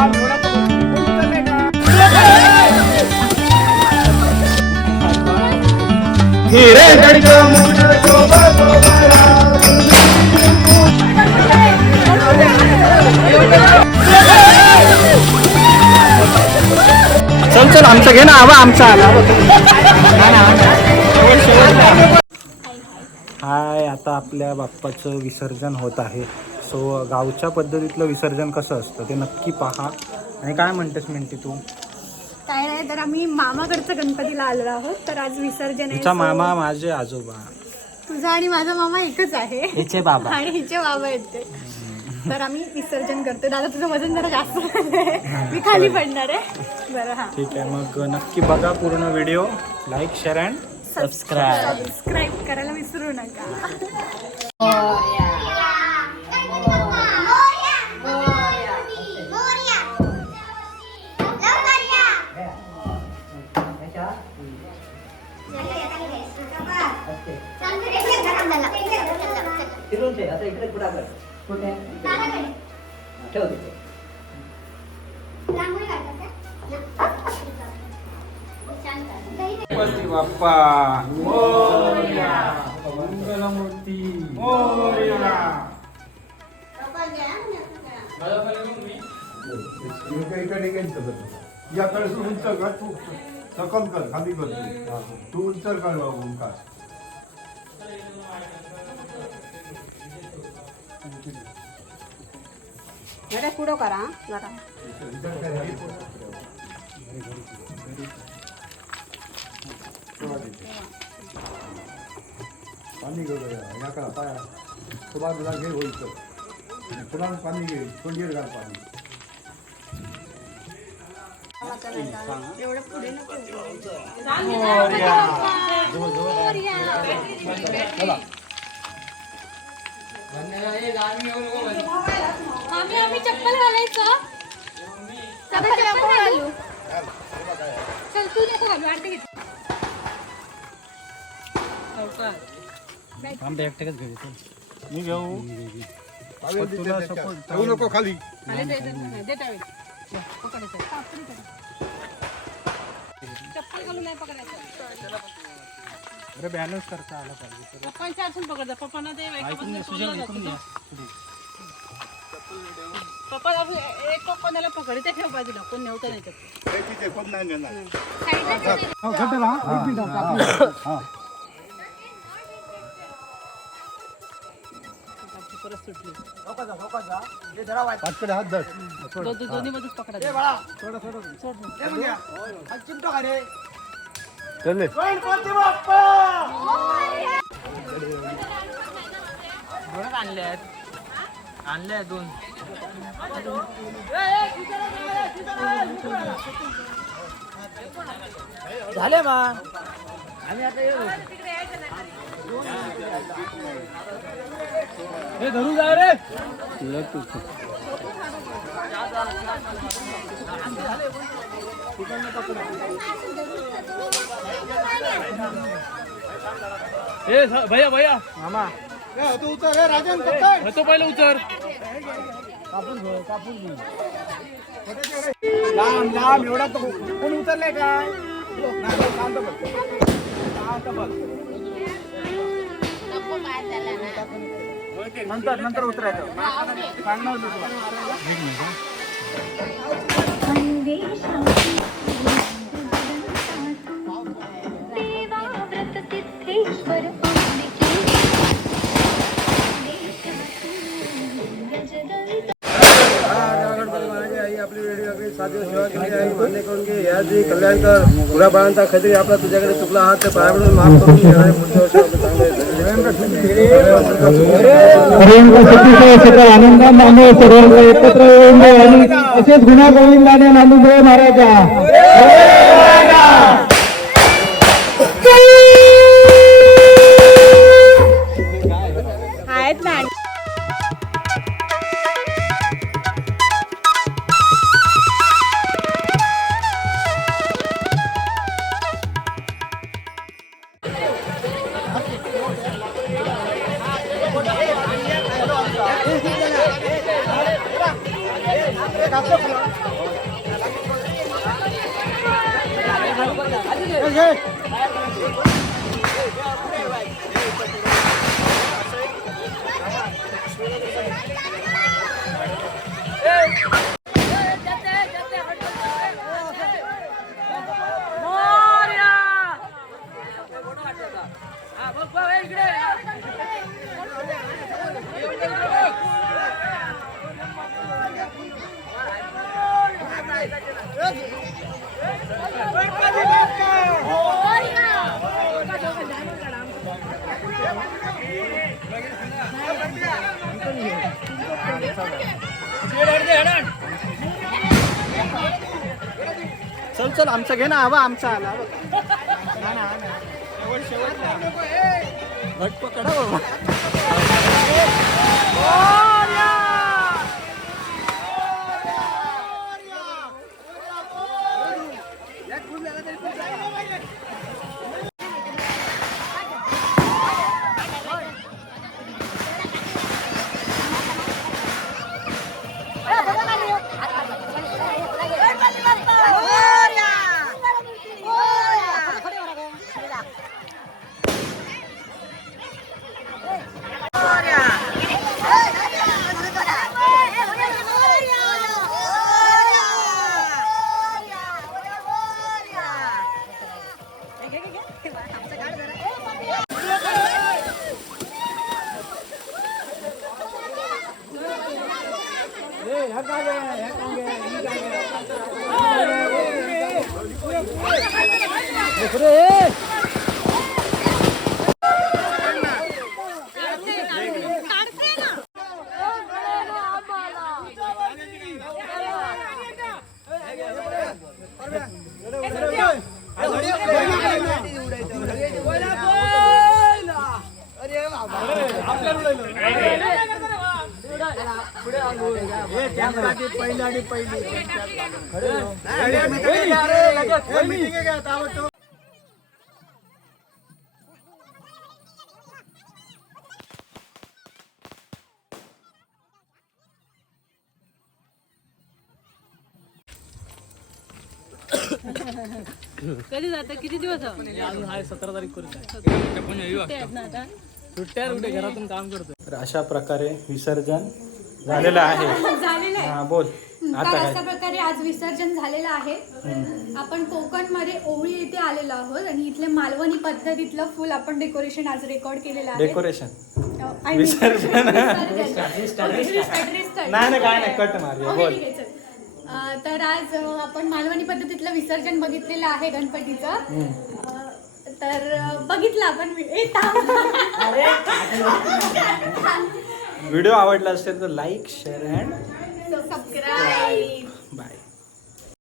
चल चल आमचं घे ना हवा आमचा आला. हाय, आता आपल्या बाप्पाचं विसर्जन होत आहे. सो गावच्या पद्धतीतलं विसर्जन कसं असतं ते नक्की पहा. आणि काय म्हणतेस मिंटी तू? काय नाही, तर आम्ही मामाकडचं गणपतीला आलो आहोत. तर आज विसर्जन आहे. हिचा मामा माझे आजोबा. तुझा आणि माझा मामा एकच आहे. हिचे बाबा आणि हिचे बाबा आहेत ते. तर आम्ही विसर्जन करतो. दादा तुझं वजन जरा जास्त आहे, मी खाली पडणार आहे. बरं हा ठीक आहे, मग नक्की बघा पूर्ण video. Like, share and subscribe करायला विसरू नका. बाप्पा मोरया, मंगलमूर्ती मोरया. याकडे उंच कर, तू सकम कर, खाली कर, तू उंच कर ओंकार. पुढं करा जरा. पाणी घे या करा पाया तुला घे होईल तुला पाणी घे थोडी घाल पाणी. एवढं पुढे नको. आम्ही चप्पल घालायचं. चप्पल घालू. चल तू नको घालू, आंटी घेते. आमच्या एकटेच घरी मी घेऊ. ठेवू नको खाली. चप्पल घालू नाही पकडायचं. अरे बॅलन्स करता आला पाहिजे. पप्पांच्या असून पकडता. पप्पांना ते पप्पा एक कोणाला पकडे ते ठेव बाजूला. कोण नेवता नाही परत सुटली. हात धर. दोन्ही बाजूच पकडायचं. चल आणले दोन. झाले मग आम्ही आता येऊ. हे धरून जा रे. भैया भैया मामा तू उतर रे राजन. तो पहिले उतर. लांब लांब एवढा तो कोण उतरले का. नंतर नंतर उतरायचं. आपली वेगळी साधी सेवा केली आहे. मान्य करून घे. याची कल्याण कर. पुरा बाळांचा खत्री आपला तुझ्याकडे चुकला आहात ते पायाकडून माफ करून घेणारे पुढच्या वर्षी आनंद मानव सर्वांना एकत्र येऊन आणि असेच गुन्हा गोविंदाने नांदून महाराजा. आहेत ना. Gracias. चल चल आमचा घे ना हवा आमचा आला भट पकडा बाबा कधी जातं किती दिवस अजून आहे 17 तारीख तर अशा प्रकारे विसर्जन झालेलं आहे झालेलं आहे. हा बोल तर आता अशा काय प्रकारे आज विसर्जन झालेलं आहे. आपण कोकणमध्ये ओवळी येथे आलेलो आहोत आणि इथले मालवणी पद्धतीतलं फुल आपण डेकोरेशन आज रेकॉर्ड केलेलं आहे. डेकोरेशन I mean, विसर्जन. Restart. नाही नाही काय नाही कट मारूया ओके, बोल ठीक आहे, चल. तर आज आपण मालवणी पद्धतीतलं विसर्जन बघितलेलं आहे गणपतीचं. तर बघितलं आपण व्हिडिओ आवडला असेल तर लाईक शेअर अँड सबस्क्राईब